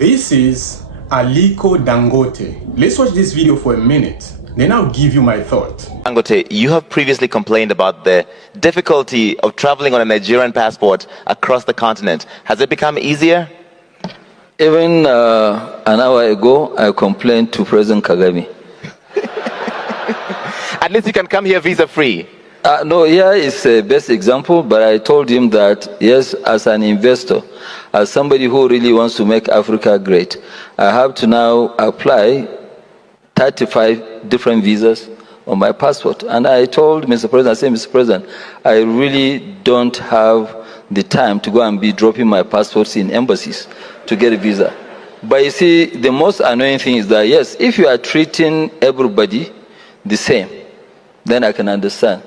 This is ALIKO Dangote. Let's watch this video for a minute, then I'll give you my thought. Dangote, you have previously complained about the difficulty of traveling on a Nigerian passport across the continent. Has it become easier? Even an hour ago, I complained to President Kagame. At least you can come here visa-free. No, here is the best example, but I told him that, yes, as an investor, as somebody who really wants to make Africa great, I have to now apply 35 different visas on my passport. And I told Mr. President, I said, Mr. President, I really don't have the time to go and be dropping my passports in embassies to get a visa. But you see, the most annoying thing is that, yes, if you are treating everybody the same, then I can understand.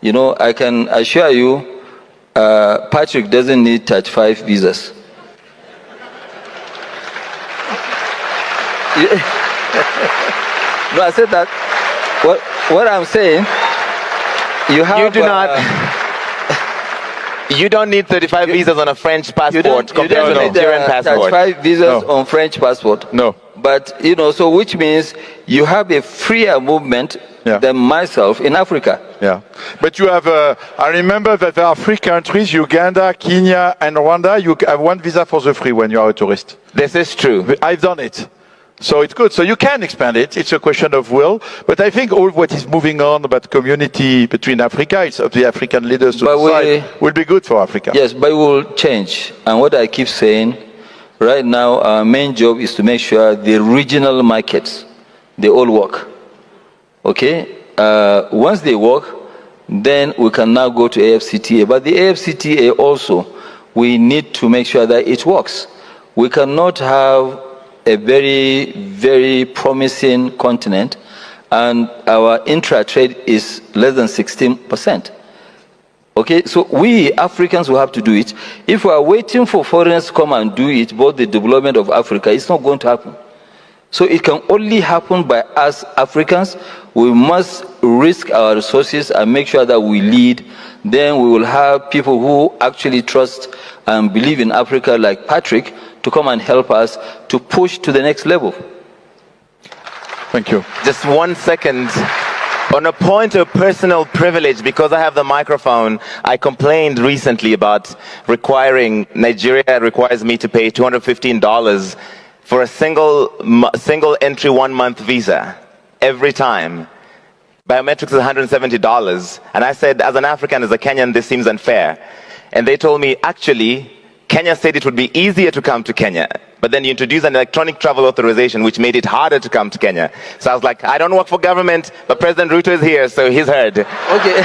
You know, I can assure you, Patrick doesn't need 35 visas. No, I said that. What I'm saying, you have. You do not. You don't need 35 visas on a French passport compared to a Nigerian passport. 35 visas on French passport. No. But, you know, so which means you have a freer movement than myself in Africa. Yeah. But you have, I remember that there are 3 countries, Uganda, Kenya, and Rwanda. You have 1 visa for the free when you are a tourist. This is true. I've done it. So it's good. So you can expand it. It's a question of will. But I think all what is moving on about community between Africa, it's up to the African leaders to decide, will be good for Africa. Yes, but it will change. And what I keep saying, right now, our main job is to make sure the regional markets, they all work. Okay? Once they work, then we can now go to AFCTA. But the AFCTA also, we need to make sure that it works. We cannot have a very, very promising continent, and our intra-trade is less than 16%. Okay, so we Africans will have to do it. If we are waiting for foreigners to come and do it, both the development of Africa, it's not going to happen. So it can only happen by us Africans. We must risk our resources and make sure that we lead. Then we will have people who actually trust and believe in Africa, like Patrick, to come and help us to push to the next level. Thank you. Just 1 second. On a point of personal privilege, because I have the microphone, I complained recently about Nigeria requires me to pay $215 for a single entry 1-month visa every time. Biometrics is $170. And I said, as an African, as a Kenyan, this seems unfair. And they told me, actually, Kenya said it would be easier to come to Kenya, but then you introduced an electronic travel authorization, which made it harder to come to Kenya. So I was like, I don't work for government, but President Ruto is here, so he's heard. Okay.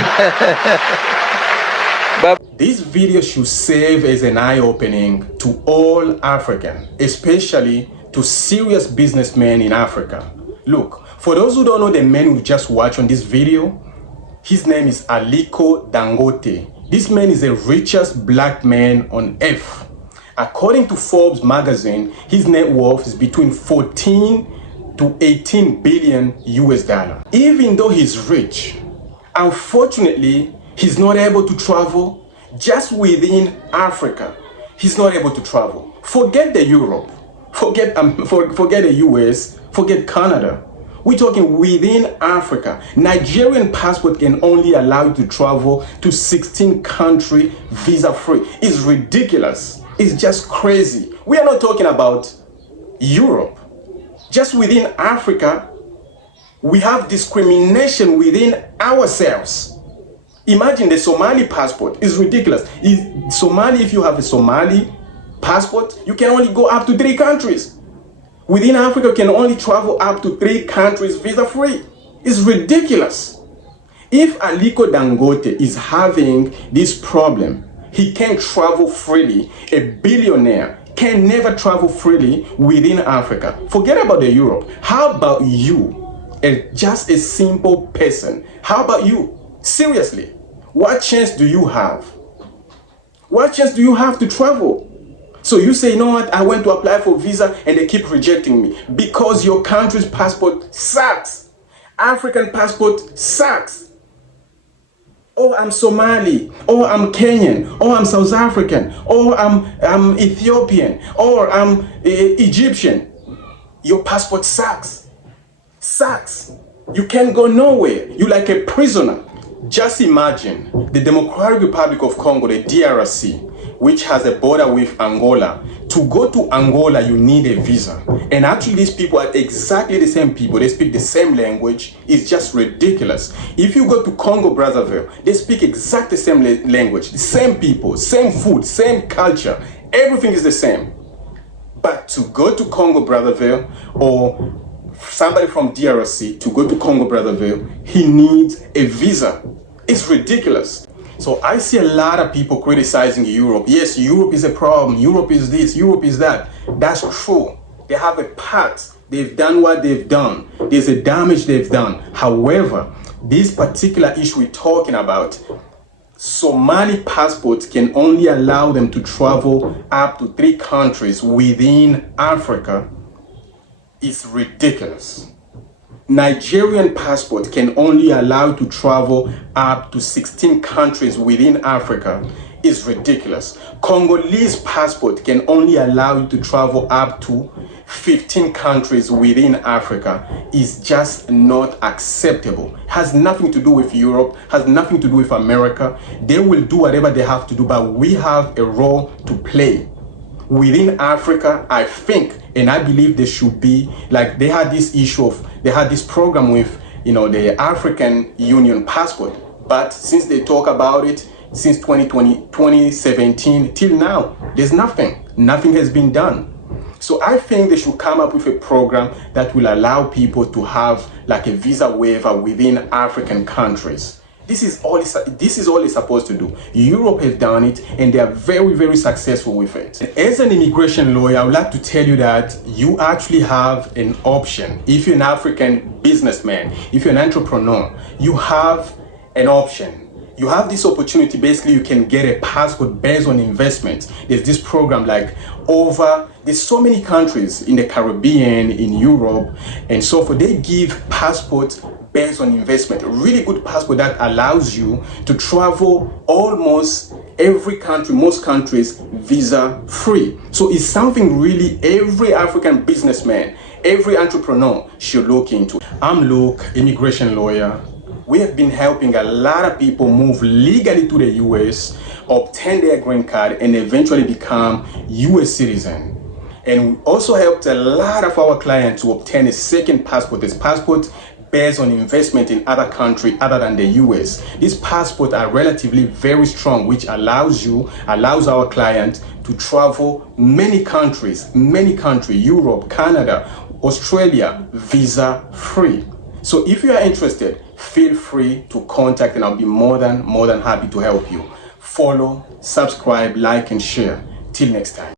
But this video should serve as an eye-opening to all Africans, especially to serious businessmen in Africa. Look, for those who don't know the man we just watched on this video, his name is ALIKO Dangote. This man is the richest black man on earth. According to Forbes magazine, his net worth is between 14 to 18 billion US dollars. Even though he's rich, unfortunately, he's not able to travel just within Africa. He's not able to travel. Forget the Europe, forget the US, forget Canada. We're talking within Africa. Nigerian passport can only allow you to travel to 16 countries visa-free. It's ridiculous. It's just crazy. We are not talking about Europe. Just within Africa, we have discrimination within ourselves. Imagine the Somali passport is ridiculous. Somali, if you have a Somali passport, you can only go up to 3 countries. Within Africa, can only travel up to 3 countries visa-free. It's ridiculous. If ALIKO Dangote is having this problem, he can't travel freely. A billionaire can never travel freely within Africa. Forget about the Europe. How about you, just a simple person? How about you? Seriously, what chance do you have? What chance do you have to travel? So you say, you know what, I went to apply for visa and they keep rejecting me because your country's passport sucks. African passport sucks. or I'm Somali, or I'm Kenyan, or I'm South African, or I'm Ethiopian, or I'm Egyptian, your passport sucks. Sucks. You can't go nowhere. You're like a prisoner. Just imagine the Democratic Republic of Congo, the DRC, which has a border with Angola. To go to Angola, you need a visa. And actually, these people are exactly the same people. They speak the same language. It's just ridiculous. If you go to Congo, Brazzaville, they speak exactly the same language, the same people, same food, same culture. Everything is the same. But to go to Congo, Brazzaville, or somebody from DRC to go to Congo, Brazzaville, he needs a visa. It's ridiculous. So I see a lot of people criticizing Europe. Yes, Europe is a problem. Europe is this, Europe is that. That's true. They have a part. They've done what they've done. There's a damage they've done. However, this particular issue we're talking about, Somali passports can only allow them to travel up to 3 countries within Africa. Is ridiculous. Nigerian passport can only allow you to travel up to 16 countries within Africa. Is ridiculous. Congolese passport can only allow you to travel up to 15 countries within Africa. Is just not acceptable. Has nothing to do with Europe, has nothing to do with America. They will do whatever they have to do, but we have a role to play. Within Africa, I think, and I believe there should be, like they had this issue of, they had this program with, the African Union passport. But since they talk about it, since 2017 till now, there's nothing. Nothing has been done. So I think they should come up with a program that will allow people to have like a visa waiver within African countries. This is all it's supposed to do. Europe has done it and they are very, very successful with it. As an immigration lawyer, I would like to tell you that you actually have an option. If you're an African businessman, if you're an entrepreneur, you have an option. You have this opportunity. Basically, you can get a passport based on investment. There's this program there's so many countries in the Caribbean, in Europe, and so forth. They give passports based on investment, a really good passport that allows you to travel almost every country, most countries, visa free. So it's something really every African businessman, every entrepreneur should look into. I'm Luke, immigration lawyer. We have been helping a lot of people move legally to the US, obtain their green card, and eventually become US citizen. And we also helped a lot of our clients to obtain a second passport. This passport based on investment in other countries other than the US. These passports are relatively very strong, which allows our client to travel many countries, Europe, Canada, Australia, visa free. So if you are interested, feel free to contact and I'll be more than happy to help you. Follow, subscribe, like, and share. Till next time.